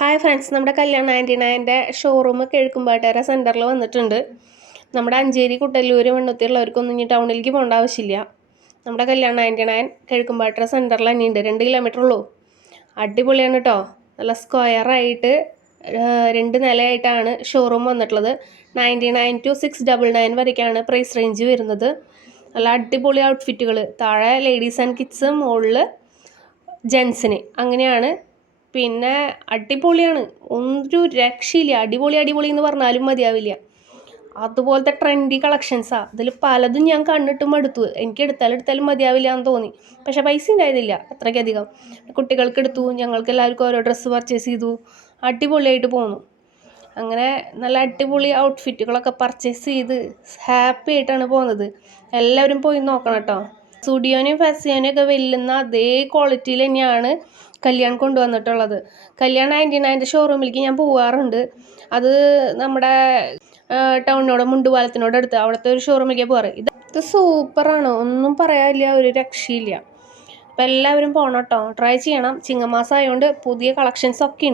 Hi friends നമ്മുടെ Kalyan ninety nine showroom കിഴക്കുമ്പാട്ടേര സെന്ററിൽ വന്നിട്ടുണ്ട്. നമ്മുടെ അഞ്ചേരി കുട്ടല്ലൂർ വെണ്ണുത്തിയുള്ളവർക്കൊന്നും ഇനി ടൗണിലേക്ക് പോകേണ്ട ആവശ്യമില്ല. നമ്മുടെ കല്യാൺ നയന്റി നയൻ കിഴക്കുമ്പാട്ടേര സെന്ററിൽ തന്നെയുണ്ട് രണ്ട് കിലോമീറ്റർ ഉള്ളൂ. അടിപൊളിയാണ് കേട്ടോ നല്ല സ്ക്വയറായിട്ട് രണ്ട് നിലയായിട്ടാണ് ഷോറൂം വന്നിട്ടുള്ളത്. Ninety nine two six double nine വരെയൊക്കെയാണ് price range വരുന്നത്. നല്ല അടിപൊളി ഔട്ട്ഫിറ്റുകൾ താഴെ ലേഡീസ് ആൻഡ് കിഡ്സ് മുകളിൽ ജെൻസിന് അങ്ങനെയാണ് പിന്നെ അടിപൊളിയാണ്. ഒരു രക്ഷയില്ല. അടിപൊളി അടിപൊളി എന്ന് പറഞ്ഞാലും മതിയാവില്ല. അതുപോലത്തെ ട്രെൻഡി കളക്ഷൻസാണ് അതിൽ പലതും ഞാൻ കണ്ടിട്ടും എടുത്തു. എനിക്ക് എടുത്താലും എടുത്താലും മതിയാവില്ല എന്ന് തോന്നി. പക്ഷേ പൈസ ഉണ്ടായിരുന്നില്ല അത്രയ്ക്കധികം കുട്ടികൾക്ക് എടുത്തു. ഞങ്ങൾക്ക് എല്ലാവർക്കും ഓരോ ഡ്രസ്സ് പർച്ചേസ് ചെയ്തു. അടിപൊളിയായിട്ട് പോന്നു. അങ്ങനെ നല്ല അടിപൊളി ഔട്ട്ഫിറ്റുകളൊക്കെ പർച്ചേസ് ചെയ്ത് ഹാപ്പി ആയിട്ടാണ് പോകുന്നത്. എല്ലാവരും പോയി നോക്കണം കേട്ടോ. സ്റ്റുഡിയോനെയും ഫാസിയോനെയും ഒക്കെ വെല്ലുന്ന അതേ ക്വാളിറ്റിയിൽ തന്നെയാണ് കല്യാൺ കൊണ്ടുവന്നിട്ടുള്ളത്. കല്യാൺ നയന്റി നയന്റെ ഷോറൂമിലേക്ക് ഞാൻ പോവാറുണ്ട്. അത് നമ്മുടെ ടൗണിനോട് മുണ്ടുപാലത്തിനോട് അടുത്ത് അവിടുത്തെ ഒരു ഷോറൂമിലേക്ക് പോകാറ് ഇത് സൂപ്പറാണ്. ഒന്നും പറയാനില്ല ഒരു രക്ഷയില്ല. അപ്പോൾ എല്ലാവരും പോകണം കേട്ടോ. ട്രൈ ചെയ്യണം. ചിങ്ങമാസം ആയതുകൊണ്ട് പുതിയ കളക്ഷൻസ് ഒക്കെ ഉണ്ട്.